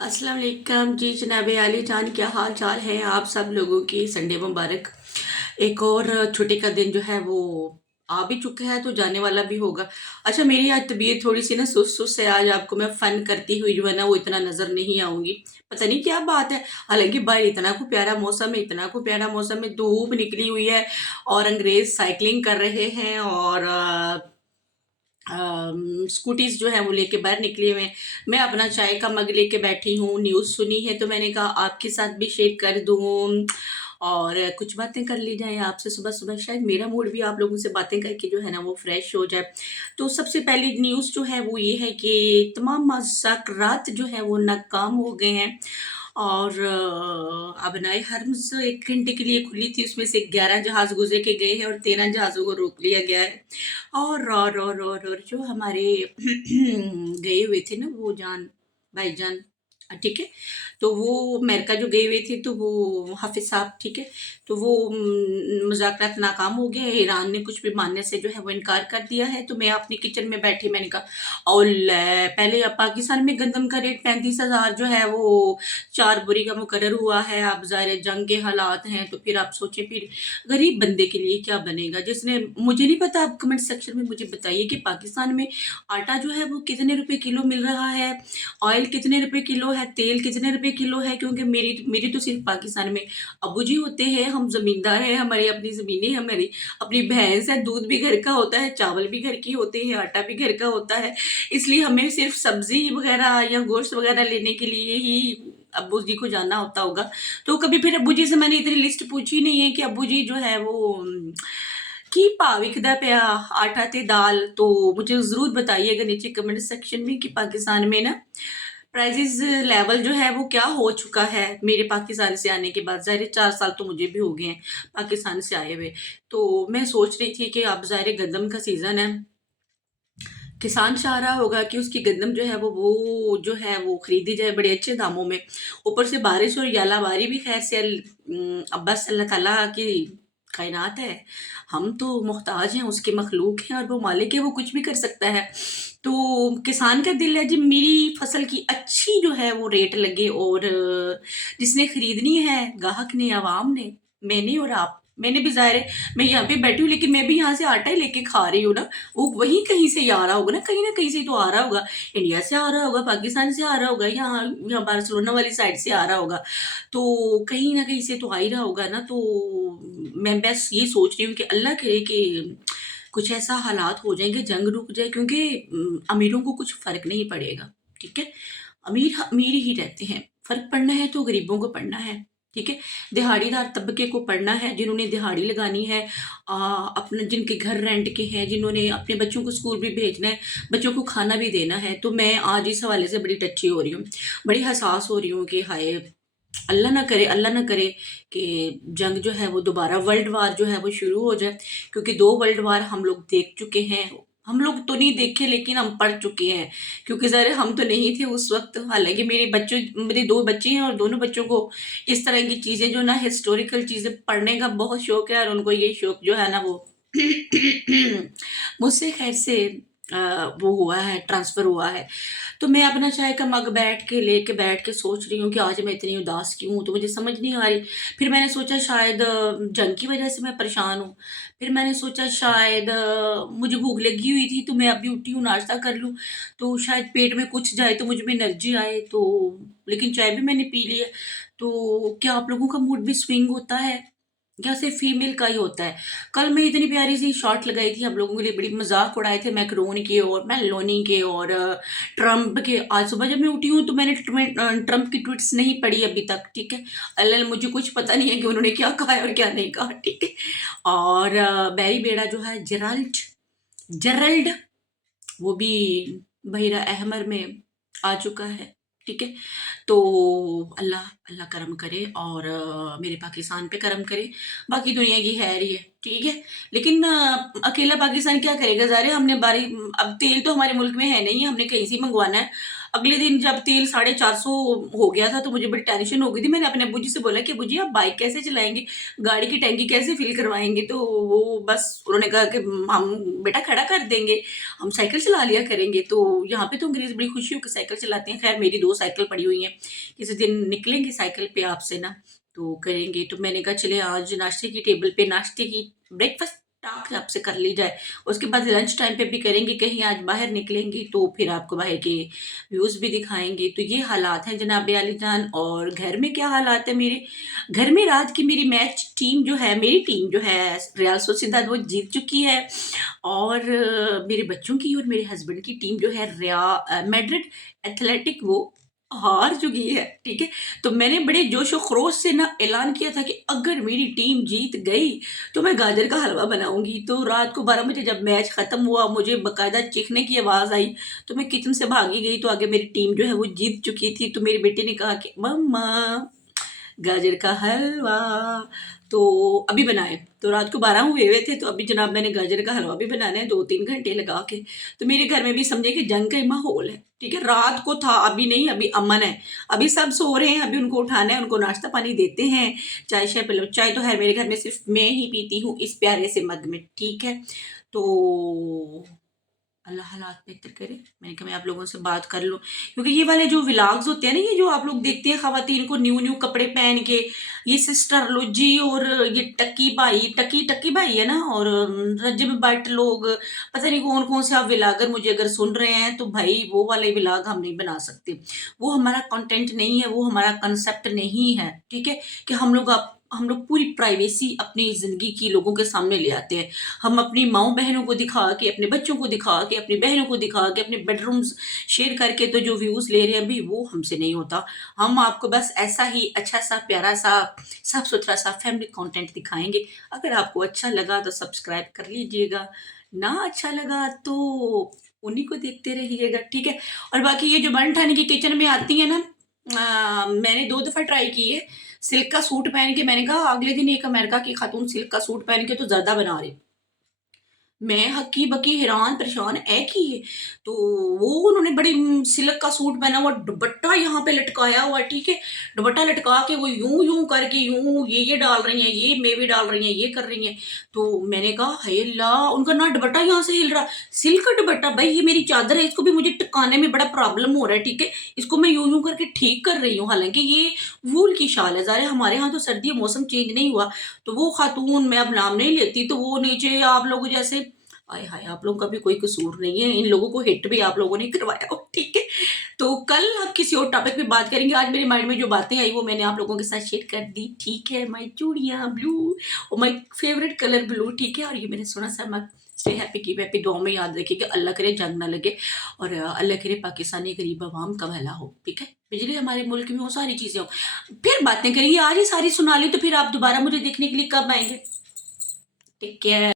अस्सलाम वालेकुम जी। जनाब आली जान, क्या हाल चाल है आप सब लोगों की? संडे मुबारक। एक और छुट्टी का दिन जो है वो आ भी चुका है, तो जाने वाला भी होगा। अच्छा, मेरी आज तबीयत थोड़ी सी ना सुस्त सुस्त है। आज आपको मैं फन करती हुई जो है ना वो इतना नजर नहीं आऊंगी। पता नहीं क्या बात है। हालांकि बाहर इतना को प्यारा मौसम है, इतना को प्यारा मौसम है, धूप निकली हुई है और अंग्रेज साइकिलिंग कर रहे हैं और स्कूटीज जो है वो लेके बाहर निकले हुए हैं। मैं अपना चाय का मग लेके बैठी हूँ, न्यूज़ सुनी है तो मैंने कहा आपके साथ भी शेयर कर दूँ और कुछ बातें कर ली जाए आपसे सुबह सुबह। शायद मेरा मूड भी आप लोगों से बातें करके जो है ना वो फ्रेश हो जाए। तो सबसे पहली न्यूज़ जो है वो ये है कि तमाम मुज़ाकरात जो है वो नाकाम हो गए हैं और अबनाए हर्म्स 1 घंटे के लिए खुली थी, उसमें से 11 जहाज गुजर के गए हैं और 13 जहाज़ों को रोक लिया गया है। और जो हमारे गए हुए थे ना वो जान भाईजान, ठीक है, तो वो अमेरिका जो गए हुए थे तो वो हाफिज साहब, ठीक है, तो वो मुज़ाकरात नाकाम हो गए। ईरान ने कुछ भी मानने से जो है वो इनकार कर दिया है। तो मैं अपनी किचन में बैठी, मैंने कहा और पहले अब पाकिस्तान में गंदम का रेट 35,000 जो है वो 4 बोरी का मुकर्रर हुआ है। अब ज़ाहिर जंग के हालात हैं तो फिर आप सोचें फिर गरीब बंदे के लिए क्या बनेगा। जिसने, मुझे नहीं पता, आप कमेंट सेक्शन में मुझे बताइए कि पाकिस्तान में आटा जो है वो कितने रुपए किलो मिल रहा है, ऑयल कितने रुपए किलो है, तेल कितने रुपए किलो है। क्योंकि मेरी मेरी तो सिर्फ पाकिस्तान में अबू जी होते हैं, हम जमींदार हैं, हमारी अपनी जमीनें, हमारी अपनी भैंस है, दूध भी घर का होता है, चावल भी घर की होते हैं, आटा भी घर का होता है। इसलिए हमें सिर्फ सब्जी वगैरह या गोश्त वगैरह लेने के लिए ही अब्बू जी को जाना होता होगा। तो कभी फिर अब्बू जी से मैंने इतनी लिस्ट पूछी नहीं है कि अब्बू जी जो है वो की भाव विकदा पिया आटा ते दाल। तो मुझे ज़रूर बताइएगा नीचे कमेंट सेक्शन में कि पाकिस्तान में ना प्राइजेस लेवल जो है वो क्या हो चुका है मेरे पाकिस्तान से आने के बाद। ज़ाहिर है 4 साल तो मुझे भी हो गए हैं पाकिस्तान से आए हुए। तो मैं सोच रही थी कि अब ज़ाहिर है गंदम का सीज़न है, किसान चाह रहा होगा कि उसकी गंदम जो है वो जो है वो खरीदी जाए बड़े अच्छे दामों में। ऊपर से बारिश और यालाबारी भी खैर से अब बस अल्लाह ताला की कायनात है। हम तो मोहताज हैं, उसके मखलूक हैं और वो मालिक है, वो कुछ भी कर सकता है। तो किसान का दिल है जी मेरी फसल की अच्छी जो है वो रेट लगे और जिसने खरीदनी है गाहक ने, आवाम ने, मैंने और आप, मैंने भी ज़ाहिर है मैं यहाँ पे बैठी हूँ लेकिन मैं भी यहाँ से आटा ही लेके खा रही हूँ ना। वो वहीं कहीं से ही आ रहा होगा ना कहीं से तो आ रहा होगा। इंडिया से आ रहा होगा, पाकिस्तान से आ रहा होगा, यहाँ यहाँ बार्सिलोना वाली साइड से आ रहा होगा। तो कहीं ना कहीं से तो आ ही रहा होगा ना। तो मैं बस ये सोच रही हूँ कि अल्लाह करे कि कुछ ऐसा हालात हो जाएंगे, जंग रुक जाए, क्योंकि अमीरों को कुछ फर्क नहीं पड़ेगा, ठीक है। अमीर अमीर ही रहते हैं, फर्क पड़ना है तो गरीबों को पड़ना है, ठीक है। दिहाड़ीदार तबके को पढ़ना है, जिन्होंने दिहाड़ी लगानी है, अपने जिनके घर रेंट के हैं, जिन्होंने अपने बच्चों को स्कूल भी भेजना है, बच्चों को खाना भी देना है। तो मैं आज इस हवाले से बड़ी टच्ची हो रही हूँ, बड़ी हसास हो रही हूँ कि हाय अल्लाह ना करे कि जंग जो है वो दोबारा वर्ल्ड वार जो है वो शुरू हो जाए। क्योंकि 2 वर्ल्ड वार हम लोग देख चुके हैं। हम लोग तो नहीं देखे लेकिन हम पढ़ चुके हैं, क्योंकि ज़रा हम तो नहीं थे उस वक्त। हालांकि मेरे 2 बच्चे हैं और दोनों बच्चों को इस तरह की चीज़ें जो ना हिस्टोरिकल चीज़ें पढ़ने का बहुत शौक है और उनको ये शौक जो है ना वो मुझसे खैर से वो हुआ है, ट्रांसफ़र हुआ है। तो मैं अपना चाय का मग बैठ के सोच रही हूँ कि आज मैं इतनी उदास क्यों हूँ, तो मुझे समझ नहीं आ रही। फिर मैंने सोचा शायद जंग की वजह से मैं परेशान हूँ। फिर मैंने सोचा शायद मुझे भूख लगी हुई थी तो मैं अभी उठी हूँ, नाश्ता कर लूँ तो शायद पेट में कुछ जाए तो मुझ में एनर्जी आए। तो लेकिन चाय भी मैंने पी ली है। तो क्या आप लोगों का मूड भी स्विंग होता है या सिर्फ फीमेल का ही होता है? कल मैं इतनी प्यारी सी शॉर्ट लगाई थी, आप लोगों के लिए बड़ी मजाक उड़ाए थे मैक्रोनी के और मेलोनी के और ट्रम्प के। आज सुबह जब मैं उठी हूँ तो मैंने ट्रम्प की ट्वीट्स नहीं पढ़ी अभी तक, ठीक है। अल्लाह, मुझे कुछ पता नहीं है कि उन्होंने क्या कहा है और क्या नहीं कहा, ठीक है। और बैरी बेड़ा जो है जेराल्ड जेरल्ड, वो भी बहिरा अहमर में आ चुका है, ठीक है। तो अल्लाह अल्लाह करम करे और मेरे पाकिस्तान पे करम करे। बाकी दुनिया की खैर ही है, ठीक है। लेकिन अकेला पाकिस्तान क्या करेगा? ज़ाहिर है हमने बारी, अब तेल तो हमारे मुल्क में है नहीं, हमने कहीं से ही मंगवाना है। अगले दिन जब तेल 450 हो गया था तो मुझे बड़ी टेंशन हो गई थी। मैंने अपने अब्बू जी से बोला कि अब्बू जी आप बाइक कैसे चलाएंगे, गाड़ी की टैंकी कैसे फिल करवाएंगे? तो वो बस उन्होंने कहा कि हम बेटा खड़ा कर देंगे, हम साइकिल चला लिया करेंगे। तो यहाँ पे तो अंग्रेज बड़ी खुशी होकर साइकिल चलाते हैं। खैर मेरी 2 साइकिल पड़ी हुई हैं, किसी दिन निकलेंगे साइकिल पे आपसे ना तो करेंगे। तो मैंने कहा चले आज नाश्ते की टेबल पे नाश्ते की ब्रेकफास्ट टास्क आपसे कर ली जाए, उसके बाद लंच टाइम पे भी करेंगे। कहीं आज बाहर निकलेंगे तो फिर आपको बाहर के व्यूज़ भी दिखाएंगे। तो ये हालात हैं जनाब आली जान। और घर में क्या हालात है मेरे घर में, रात की मेरी मैच टीम जो है, मेरी टीम जो है रियल सोसिएदाद वो जीत चुकी है। और मेरे बच्चों की और मेरे हस्बैंड की टीम जो है मैड्रिड एथलेटिक वो हार चुकी है, ठीक है। तो मैंने बड़े जोश और खरोश से ना ऐलान किया था कि अगर मेरी टीम जीत गई तो मैं गाजर का हलवा बनाऊंगी। तो रात को 12 बजे जब मैच खत्म हुआ मुझे बकायदा चीखने की आवाज़ आई, तो मैं किचन से भागी गई तो आगे मेरी टीम जो है वो जीत चुकी थी। तो मेरे बेटे ने कहा कि मम्मा गाजर का हलवा तो अभी बनाए। तो रात को 12 हुए हुए थे तो अभी जनाब मैंने गाजर का हलवा भी बनाना है 2-3 घंटे लगा के। तो मेरे घर में भी समझे कि जंग का ही माहौल है, ठीक है। रात को था, अभी नहीं, अभी अमन है, अभी सब सो रहे हैं, अभी उनको उठाना है, उनको नाश्ता पानी देते हैं, चाय शाय पिलो। चाय तो है मेरे घर में सिर्फ मैं ही पीती हूँ इस प्यारे से मग में, ठीक है। तो अल्लाह हालात बेहतर करे, मैंने कहा मैं आप लोगों से बात कर लूँ, क्योंकि ये वाले जो व्लॉग्स होते हैं ना, ये जो आप लोग देखते हैं खवातीन को न्यू न्यू कपड़े पहन के, ये सिस्टर लो जी और ये टकी भाई है ना, और रजब भट्ट लोग, पता नहीं कौन कौन से आप व्लॉगर मुझे अगर सुन रहे हैं तो भाई वो वाले व्लॉग हम नहीं बना सकते। वो हमारा कंटेंट नहीं है, वो हमारा कंसेप्ट नहीं है, ठीक है। कि हम लोग पूरी प्राइवेसी अपनी ज़िंदगी की लोगों के सामने ले आते हैं। हम अपनी माँओं बहनों को दिखा के, अपने बच्चों को दिखा के, अपनी बहनों को दिखा के, अपने बेडरूम्स शेयर करके तो जो व्यूज़ ले रहे हैं अभी वो हमसे नहीं होता। हम आपको बस ऐसा ही अच्छा सा प्यारा सा साफ सुथरा सा फैमिली कंटेंट दिखाएंगे। अगर आपको अच्छा लगा तो सब्सक्राइब कर लीजिएगा, ना अच्छा लगा तो उन्हीं को देखते रहिएगा, ठीक है। और बाकी ये जो बन ठानी की किचन में आती है ना, मैंने 2 दफ़ा ट्राई की है सिल्क का सूट पहन के। मैंने कहा अगले दिन एक अमेरिका की खातून सिल्क का सूट पहन के तो जर्दा बना रही, मैं हक्की बक्की हैरान परेशान है कि ये तो वो उन्होंने बड़ी सिल्क का सूट पहना हुआ, दुपट्टा यहाँ पे लटकाया हुआ, ठीक है। दुपट्टा लटका के वो यूं यूं करके यूं ये डाल रही हैं, ये मेवे डाल रही हैं, ये कर रही हैं। तो मैंने कहा हाय अल्लाह, उनका ना दुपट्टा यहाँ से हिल रहा, सिल्क का दुपट्टा। भाई ये मेरी चादर है, इसको भी मुझे टिकाने में बड़ा प्रॉब्लम हो रहा है, ठीक है। इसको मैं यूं यूं करके ठीक कर रही हूँ, हालांकि ये वूल की शाल है। ज़ाहिर है हमारे यहाँ तो सर्दी मौसम चेंज नहीं हुआ। तो वो खातून, मैं अब नाम नहीं लेती, तो वो नीचे आप लोग जैसे, हाय हाय आप लोगों का भी कोई कसूर नहीं है, इन लोगों को हिट भी आप लोगों ने करवाया हो, ठीक है। तो कल आप किसी और टॉपिक पे बात करेंगे। आज मेरे माइंड में जो बातें आई वो मैंने आप लोगों के साथ शेयर कर दी, ठीक है। माई चूड़ियाँ ब्लू और माई फेवरेट कलर ब्लू, ठीक है। और ये मैंने सुना सा मत स्टे हैप्पी की हैप्पी, दुआ में याद रखिए कि अल्लाह करे जंग ना लगे और अल्लाह करे पाकिस्तानी गरीब आवाम का भला हो, ठीक है। बिजली हमारे मुल्क में हो, सारी चीज़ें हो, फिर बातें करेंगे। आज ही सारी सुना ली तो फिर आप दोबारा मुझे देखने के लिए कब आएंगे? Take care.